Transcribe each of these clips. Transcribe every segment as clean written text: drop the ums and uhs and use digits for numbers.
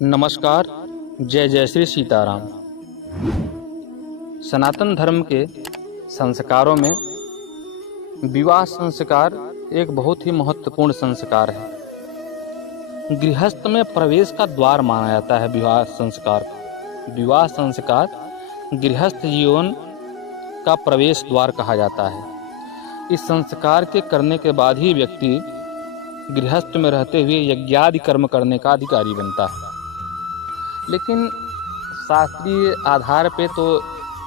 नमस्कार। जय जय श्री सीताराम। सनातन धर्म के संस्कारों में विवाह संस्कार एक बहुत ही महत्वपूर्ण संस्कार है। गृहस्थ में प्रवेश का द्वार माना जाता है विवाह संस्कार को। विवाह संस्कार गृहस्थ जीवन का प्रवेश द्वार कहा जाता है। इस संस्कार के करने के बाद ही व्यक्ति गृहस्थ में रहते हुए यज्ञादि कर्म करने का अधिकारी बनता है। लेकिन शास्त्रीय आधार पे तो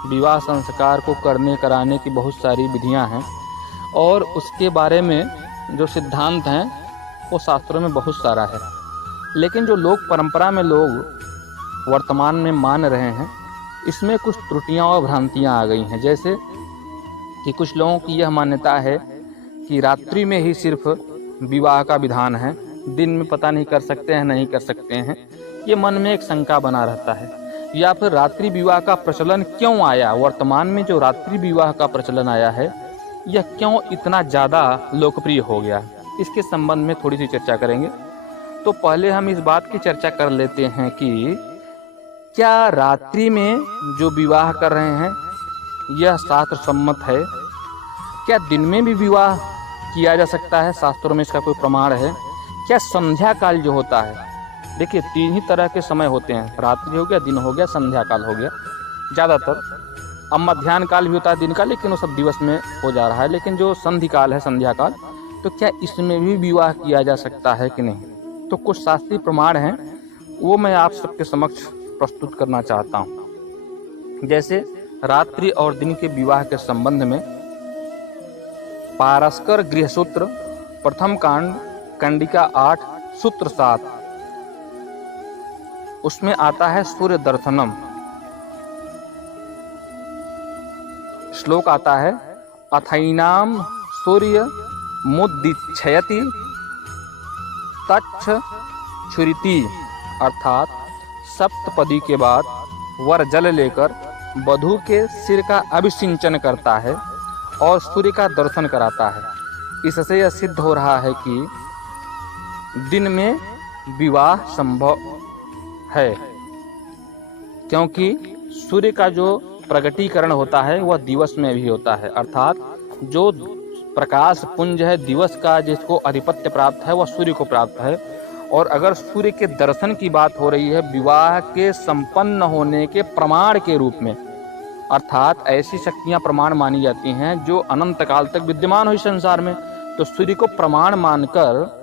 विवाह संस्कार को करने कराने की बहुत सारी विधियां हैं और उसके बारे में जो सिद्धांत हैं वो शास्त्रों में बहुत सारा है। लेकिन जो लोक परंपरा में लोग वर्तमान में मान रहे हैं, इसमें कुछ त्रुटियां और भ्रांतियां आ गई हैं। जैसे कि कुछ लोगों की यह मान्यता है कि रात्रि में ही सिर्फ विवाह का विधान है, दिन में पता नहीं कर सकते हैं, नहीं कर सकते हैं। ये मन में एक शंका बना रहता है। या फिर रात्रि विवाह का प्रचलन क्यों आया, वर्तमान में जो रात्रि विवाह का प्रचलन आया है यह क्यों इतना ज़्यादा लोकप्रिय हो गया, इसके संबंध में थोड़ी सी चर्चा करेंगे। तो पहले हम इस बात की चर्चा कर लेते हैं कि क्या रात्रि में जो विवाह कर रहे हैं यह शास्त्र सम्मत है? क्या दिन में भी विवाह किया जा सकता है? शास्त्रों में इसका कोई प्रमाण है? क्या संध्या काल जो होता है, देखिए 3 ही तरह के समय होते हैं, रात्रि हो गया, दिन हो गया, संध्या काल हो गया ज़्यादातर। अब मध्याह्न काल भी होता है दिन का, लेकिन वो सब दिवस में हो जा रहा है। लेकिन जो संधि काल है, संध्या काल, तो क्या इसमें भी विवाह किया जा सकता है कि नहीं? तो कुछ शास्त्रीय प्रमाण हैं, वो मैं आप सबके समक्ष प्रस्तुत करना चाहता हूँ। जैसे रात्रि और दिन के विवाह के संबंध में पारस्कर गृहसूत्र प्रथम कांड कंडिका 8 सूत्र 7, उसमें आता है सूर्य दर्शनम। श्लोक आता है अथैनाम सूर्य मुद्दिच्छयति तच्छ छुरिति, अर्थात सप्तपदी के बाद वर जल लेकर वधू के सिर का अभिषिंचन करता है और सूर्य का दर्शन कराता है। इससे यह सिद्ध हो रहा है कि दिन में विवाह संभव है, क्योंकि सूर्य का जो प्रगटीकरण होता है वह दिवस में भी होता है। अर्थात जो प्रकाश पुंज है दिवस का, जिसको आधिपत्य प्राप्त है, वह सूर्य को प्राप्त है। और अगर सूर्य के दर्शन की बात हो रही है विवाह के संपन्न होने के प्रमाण के रूप में, अर्थात ऐसी शक्तियां प्रमाण मानी जाती हैं जो अनंत काल तक विद्यमान हुई संसार में, तो सूर्य को प्रमाण मानकर,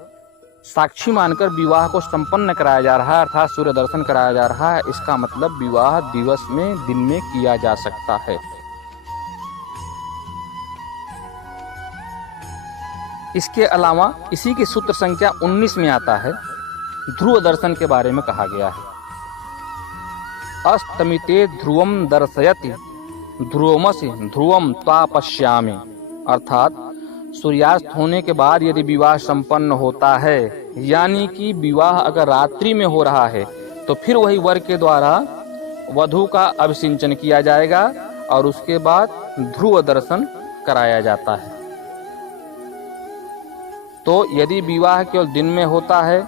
साक्षी मानकर विवाह को संपन्न कराया जा रहा है, अर्थात सूर्य दर्शन कराया जा रहा है। इसका मतलब विवाह दिवस में, दिन में किया जा सकता है। इसके अलावा इसी की सूत्र संख्या 19 में आता है, ध्रुव दर्शन के बारे में कहा गया है। अस्तमिते ध्रुवम दर्शयति ध्रुवमसि ध्रुवम त्वा पश्यामि, अर्थात सूर्यास्त होने के बाद यदि विवाह संपन्न होता है, यानी कि विवाह अगर रात्रि में हो रहा है, तो फिर वही वर के द्वारा वधू का अभिषिंचन किया जाएगा और उसके बाद ध्रुव दर्शन कराया जाता है। तो यदि विवाह केवल दिन में होता है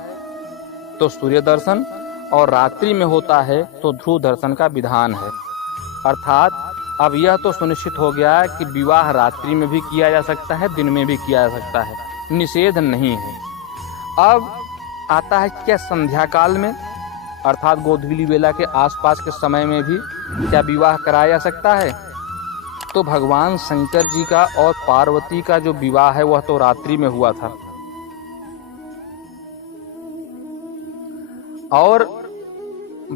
तो सूर्य दर्शन, और रात्रि में होता है तो ध्रुव दर्शन का विधान है। अर्थात अब यह तो सुनिश्चित हो गया कि विवाह रात्रि में भी किया जा सकता है, दिन में भी किया जा सकता है, निषेध नहीं है। अब आता है क्या संध्या काल में, अर्थात गोधूली बेला के आसपास के समय में भी क्या विवाह कराया जा सकता है? तो भगवान शंकर जी का और पार्वती का जो विवाह है वह तो रात्रि में हुआ था, और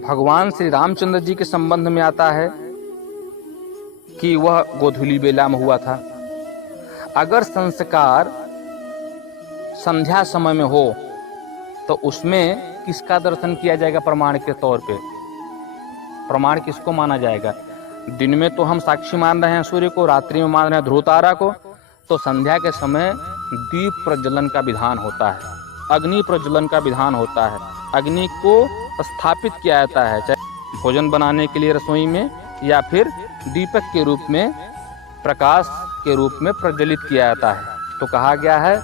भगवान श्री रामचंद्र जी के संबंध में आता है कि वह गोधूली बेला में हुआ था। अगर संस्कार संध्या समय में हो तो उसमें किसका दर्शन किया जाएगा प्रमाण के तौर पे? प्रमाण किसको माना जाएगा? दिन में तो हम साक्षी मान रहे हैं सूर्य को, रात्रि में मान रहे हैं ध्रुव तारा को। तो संध्या के समय दीप प्रज्वलन का विधान होता है, अग्नि प्रज्वलन का विधान होता है। अग्नि को स्थापित किया जाता है, चाहे भोजन बनाने के लिए रसोई में, या फिर दीपक के रूप में, प्रकाश के रूप में प्रज्वलित किया जाता है। तो कहा गया है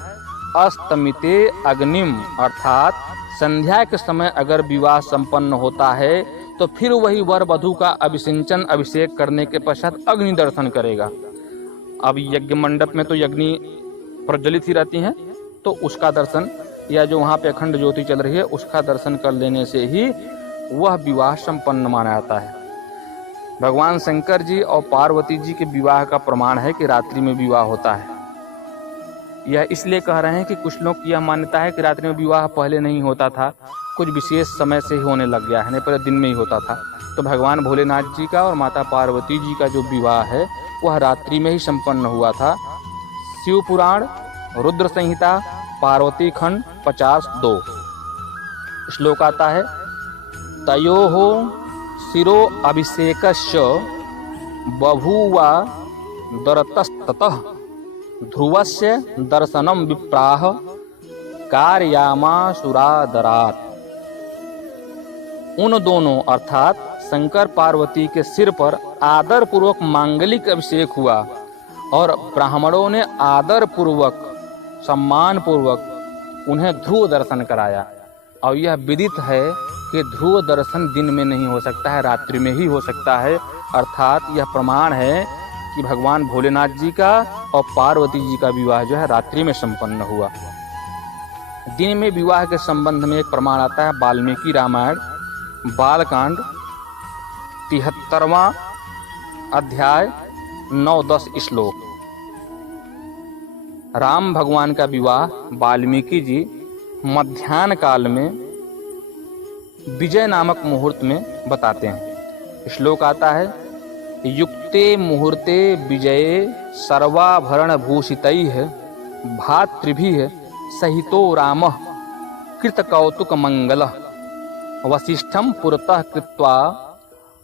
अस्तमिते अग्निम, अर्थात संध्या के समय अगर विवाह संपन्न होता है तो फिर वही वर वधू का अभिषेचन अभिषेक करने के पश्चात अग्नि दर्शन करेगा। अब यज्ञ मंडप में तो अग्नि प्रज्वलित ही रहती हैं, तो उसका दर्शन या जो वहाँ पे अखंड ज्योति चल रही है उसका दर्शन कर लेने से ही वह विवाह संपन्न माना जाता है। भगवान शंकर जी और पार्वती जी के विवाह का प्रमाण है कि रात्रि में विवाह होता है। यह इसलिए कह रहे हैं कि कुछ लोग की यह मान्यता है कि रात्रि में विवाह पहले नहीं होता था, कुछ विशेष समय से ही होने लग गया है, नहीं पहले दिन में ही होता था। तो भगवान भोलेनाथ जी का और माता पार्वती जी का जो विवाह है वह रात्रि में ही संपन्न हुआ था। शिव पुराण रुद्र संहिता पार्वती खंड 52 श्लोक आता है, तयोः शिरो अभिषेकस्य बभूवा दरतस्ततः ध्रुवस्य दर्शनम विप्राह कारयामासुरादरात्। उन दोनों अर्थात शंकर पार्वती के सिर पर आदर पूर्वक मांगलिक अभिषेक हुआ और ब्राह्मणों ने आदर पूर्वक सम्मान पूर्वक उन्हें ध्रुव दर्शन कराया। और यह विदित है कि ध्रुव दर्शन दिन में नहीं हो सकता है, रात्रि में ही हो सकता है। अर्थात यह प्रमाण है कि भगवान भोलेनाथ जी का और पार्वती जी का विवाह जो है रात्रि में संपन्न हुआ। दिन में विवाह के संबंध में एक प्रमाण आता है वाल्मीकि रामायण बालकांड 73वां अध्याय 9-10 श्लोक। राम भगवान का विवाह वाल्मीकि जी मध्याह्न काल में विजय नामक मुहूर्त में बताते हैं। श्लोक आता है, युक्ते मुहूर्ते विजये सर्वाभरण भूषितैः भातृभिः सहितो रामः कृतकौतुक मंगलः वसिष्ठं पुरतः कृत्वा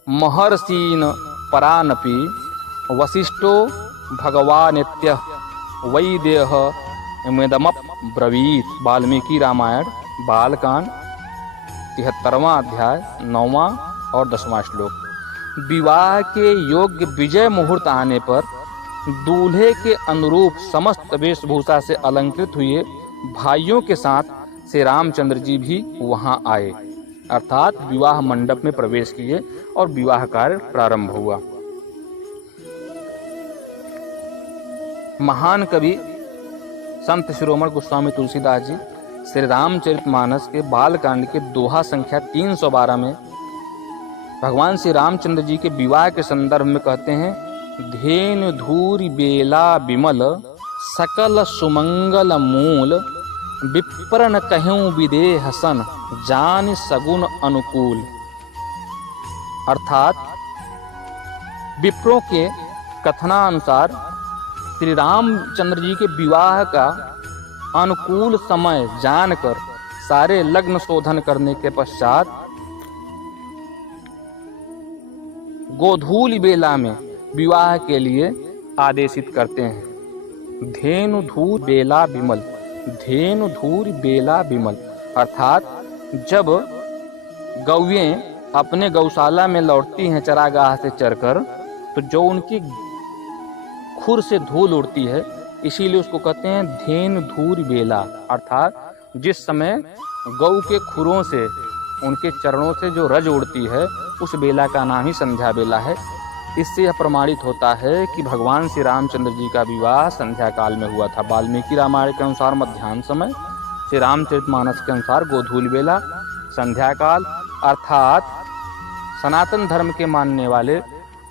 महर्षीन् परानपि वसिष्ठो भगवानेत्यः वैदेहमिदमब्रवीत्। वाल्मीकि रामायण बालकांड 73वां अध्याय 9वां और 10वां श्लोक। विवाह के योग्य विजय मुहूर्त आने पर दूल्हे के अनुरूप समस्त वेशभूषा से अलंकृत हुए भाइयों के साथ श्री रामचंद्र जी भी वहां आए, अर्थात विवाह मंडप में प्रवेश किए और विवाह कार्य प्रारंभ हुआ। महान कवि संत शिरोमणि गोस्वामी तुलसीदास जी श्री रामचरितमानस के बालकांड के दोहा संख्या 312 में भगवान श्री रामचंद्र जी के विवाह के संदर्भ में कहते हैं, धेनु धूरि बेला विमल सकल सुमंगल मूल विप्रन कहूँ विदेह सन जान सगुन अनुकूल। अर्थात विप्रों के कथनानुसार श्री रामचंद्र जी के विवाह का अनुकूल समय जानकर सारे लग्न शोधन करने के पश्चात गोधूली बेला में विवाह के लिए आदेशित करते हैं। धेनु धूर बेला विमल, धेनु धूर बेला विमल अर्थात जब गौएं अपने गौशाला में लौटती हैं चरागाह से चरकर, तो जो उनकी खुर से धूल उड़ती है, इसीलिए उसको कहते हैं धेनु धूर बेला। अर्थात जिस समय गौ के खुरों से उनके चरणों से जो रज उड़ती है उस बेला का नाम ही संध्या बेला है। इससे यह प्रमाणित होता है कि भगवान श्री रामचंद्र जी का विवाह संध्या काल में हुआ था। वाल्मीकि रामायण के अनुसार मध्याह्न समय, श्री रामचरितमानस के अनुसार गोधूली बेला, संध्या काल। अर्थात सनातन धर्म के मानने वाले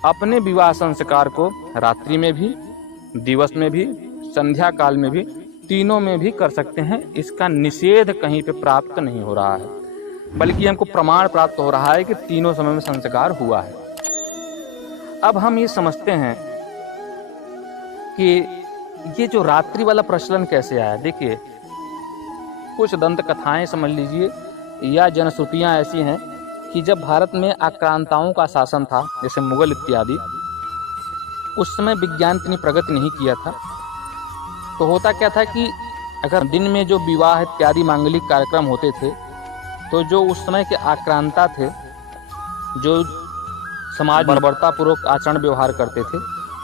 अपने विवाह संस्कार को रात्रि में भी, दिवस में भी, संध्या काल में भी, तीनों में भी कर सकते हैं। इसका निषेध कहीं पे प्राप्त नहीं हो रहा है, बल्कि हमको प्रमाण प्राप्त हो रहा है कि तीनों समय में संस्कार हुआ है। अब हम ये समझते हैं कि ये जो रात्रि वाला प्रचलन कैसे आया। देखिए, कुछ दंत कथाएं समझ लीजिए या जनश्रुतियां ऐसी हैं कि जब भारत में आक्रांताओं का शासन था, जैसे मुगल इत्यादि, उस समय विज्ञान इतनी प्रगति नहीं किया था। तो होता क्या था कि अगर दिन में जो विवाह इत्यादि मांगलिक कार्यक्रम होते थे, तो जो उस समय के आक्रांता थे, जो समाज बर्बरतापूर्वक आचरण व्यवहार करते थे,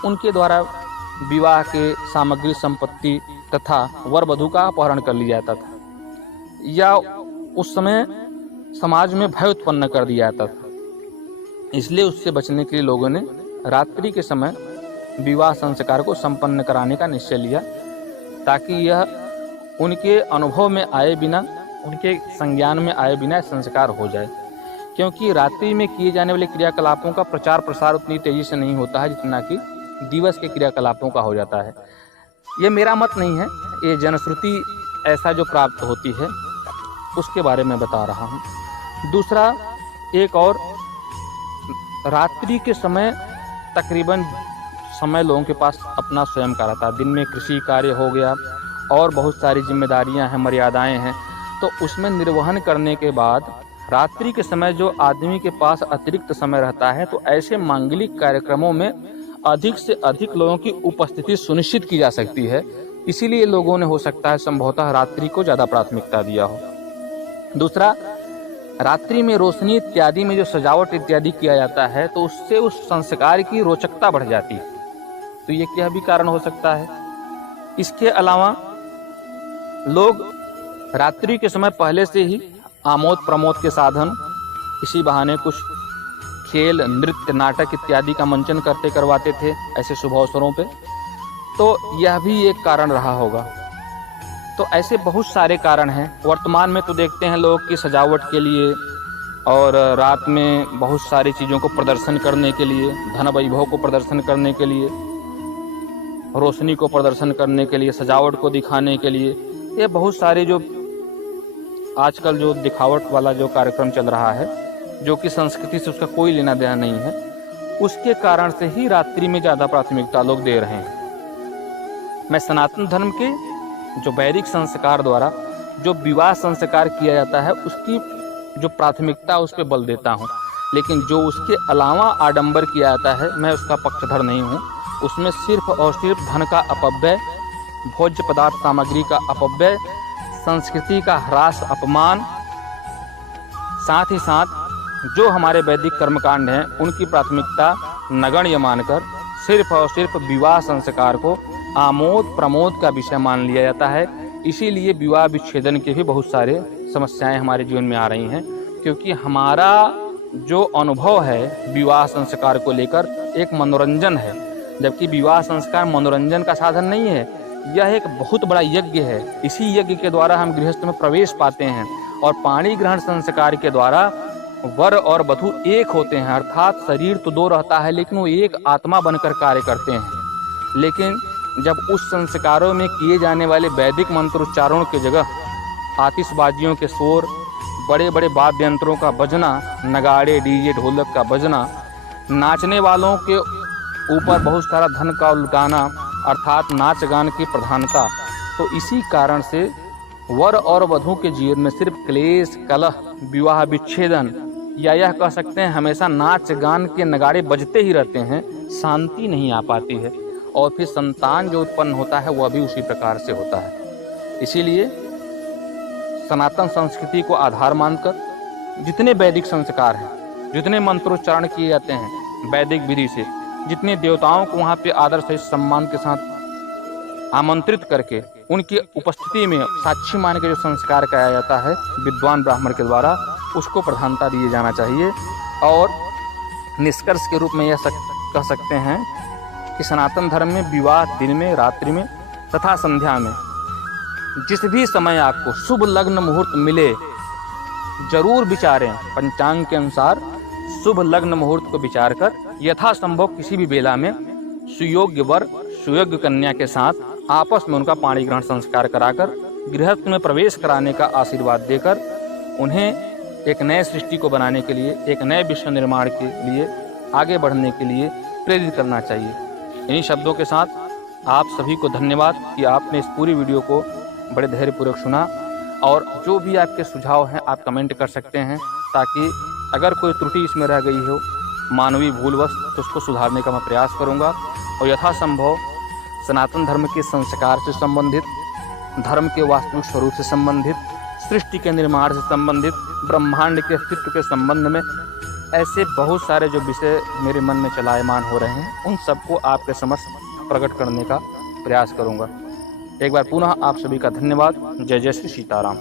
उनके द्वारा विवाह के सामग्री संपत्ति तथा वर वधू का अपहरण कर लिया जाता था। या उस समय समाज में भय उत्पन्न कर दिया जाता था। इसलिए उससे बचने के लिए लोगों ने रात्रि के समय विवाह संस्कार को संपन्न कराने का निश्चय लिया, ताकि यह उनके अनुभव में आए बिना, उनके संज्ञान में आए बिना संस्कार हो जाए। क्योंकि रात्रि में किए जाने वाले क्रियाकलापों का प्रचार प्रसार उतनी तेजी से नहीं होता है जितना कि दिवस के क्रियाकलापों का हो जाता है। ये मेरा मत नहीं है, ये जनश्रुति ऐसा जो प्राप्त होती है उसके बारे में बता रहा हूँ। दूसरा, एक और, रात्रि के समय तकरीबन समय लोगों के पास अपना स्वयं का रहता है। दिन में कृषि कार्य हो गया और बहुत सारी जिम्मेदारियां हैं, मर्यादाएं हैं, तो उसमें निर्वहन करने के बाद रात्रि के समय जो आदमी के पास अतिरिक्त समय रहता है, तो ऐसे मांगलिक कार्यक्रमों में अधिक से अधिक लोगों की उपस्थिति सुनिश्चित की जा सकती है। इसीलिए लोगों ने हो सकता है संभवतः रात्रि को ज़्यादा प्राथमिकता दिया हो। दूसरा, रात्रि में रोशनी इत्यादि में जो सजावट इत्यादि किया जाता है, तो उससे उस संस्कार की रोचकता बढ़ जाती है, तो ये क्या भी कारण हो सकता है। इसके अलावा लोग रात्रि के समय पहले से ही आमोद प्रमोद के साधन, इसी बहाने कुछ खेल, नृत्य, नाटक इत्यादि का मंचन करवाते थे ऐसे शुभ अवसरों पे, तो यह भी एक कारण रहा होगा। तो ऐसे बहुत सारे कारण हैं। वर्तमान में तो देखते हैं लोग की सजावट के लिए और रात में बहुत सारी चीज़ों को प्रदर्शन करने के लिए, धन वैभव को प्रदर्शन करने के लिए, रोशनी को प्रदर्शन करने के लिए, सजावट को दिखाने के लिए, ये बहुत सारे जो आजकल जो दिखावट वाला जो कार्यक्रम चल रहा है, जो कि संस्कृति से उसका कोई लेना देना नहीं है, उसके कारण से ही रात्रि में ज़्यादा प्राथमिकता लोग दे रहे हैं। मैं सनातन धर्म के जो वैदिक संस्कार द्वारा जो विवाह संस्कार किया जाता है, उसकी जो प्राथमिकता उस पर बल देता हूँ, लेकिन जो उसके अलावा आडंबर किया जाता है, मैं उसका पक्षधर नहीं हूँ। उसमें सिर्फ और सिर्फ धन का अपव्यय, भोज्य पदार्थ सामग्री का अपव्यय, संस्कृति का ह्रास, अपमान, साथ ही साथ जो हमारे वैदिक कर्मकांड हैं उनकी प्राथमिकता नगण्य मानकर सिर्फ और सिर्फ विवाह संस्कार को आमोद प्रमोद का विषय मान लिया जाता है। इसीलिए विवाह विच्छेदन के भी बहुत सारे समस्याएं हमारे जीवन में आ रही हैं, क्योंकि हमारा जो अनुभव है विवाह संस्कार को लेकर एक मनोरंजन है, जबकि विवाह संस्कार मनोरंजन का साधन नहीं है, यह एक बहुत बड़ा यज्ञ है। इसी यज्ञ के द्वारा हम गृहस्थ में प्रवेश पाते हैं और पाणी ग्रहण संस्कार के द्वारा वर और वधू एक होते हैं, अर्थात शरीर तो दो रहता है लेकिन वो एक आत्मा बनकर कार्य करते हैं। लेकिन जब उस संस्कारों में किए जाने वाले वैदिक मंत्रोच्चारणों की जगह आतिशबाजियों के शोर, बड़े बड़े वाद्य यंत्रों का बजना, नगाड़े, डीजे, ढोलक का बजना, नाचने वालों के ऊपर बहुत सारा धन का उलटाना, अर्थात नाच गान की प्रधानता, तो इसी कारण से वर और वधू के जीवन में सिर्फ क्लेश, कलह, विवाह विच्छेदन, या यह कह सकते हैं हमेशा नाच गान के नगाड़े बजते ही रहते हैं, शांति नहीं आ पाती है, और फिर संतान जो उत्पन्न होता है वह भी उसी प्रकार से होता है। इसीलिए सनातन संस्कृति को आधार मानकर जितने वैदिक संस्कार हैं, जितने मंत्रोच्चारण किए जाते हैं वैदिक विधि से, जितने देवताओं को वहाँ पे आदर से सम्मान के साथ आमंत्रित करके उनकी उपस्थिति में साक्षी मान के जो संस्कार कराया जाता है विद्वान ब्राह्मण के द्वारा, उसको प्रधानता दिए जाना चाहिए। और निष्कर्ष के रूप में यह कह सकते हैं कि सनातन धर्म में विवाह दिन में, रात्रि में तथा संध्या में जिस भी समय आपको शुभ लग्न मुहूर्त मिले, जरूर विचारें। पंचांग के अनुसार शुभ लग्न मुहूर्त को विचार कर यथासंभव किसी भी बेला में सुयोग्य वर, सुयोग्य कन्या के साथ आपस में उनका पाणी ग्रहण संस्कार कराकर गृहस्थ में प्रवेश कराने का आशीर्वाद देकर उन्हें एक नए सृष्टि को बनाने के लिए, एक नए विश्व निर्माण के लिए, आगे बढ़ने के लिए प्रेरित करना चाहिए। इन्हीं शब्दों के साथ आप सभी को धन्यवाद कि आपने इस पूरी वीडियो को बड़े धैर्यपूर्वक सुना, और जो भी आपके सुझाव हैं आप कमेंट कर सकते हैं, ताकि अगर कोई त्रुटि इसमें रह गई हो मानवीय भूलवश, तो उसको सुधारने का मैं प्रयास करूंगा। और यथासंभव सनातन धर्म के संस्कार से संबंधित, धर्म के वास्तविक स्वरूप से संबंधित, सृष्टि के निर्माण से संबंधित, ब्रह्मांड के अस्तित्व के संबंध में ऐसे बहुत सारे जो विषय मेरे मन में चलायमान हो रहे हैं, उन सबको आपके समक्ष प्रकट करने का प्रयास करूंगा। एक बार पुनः आप सभी का धन्यवाद। जय जय श्री सीताराम।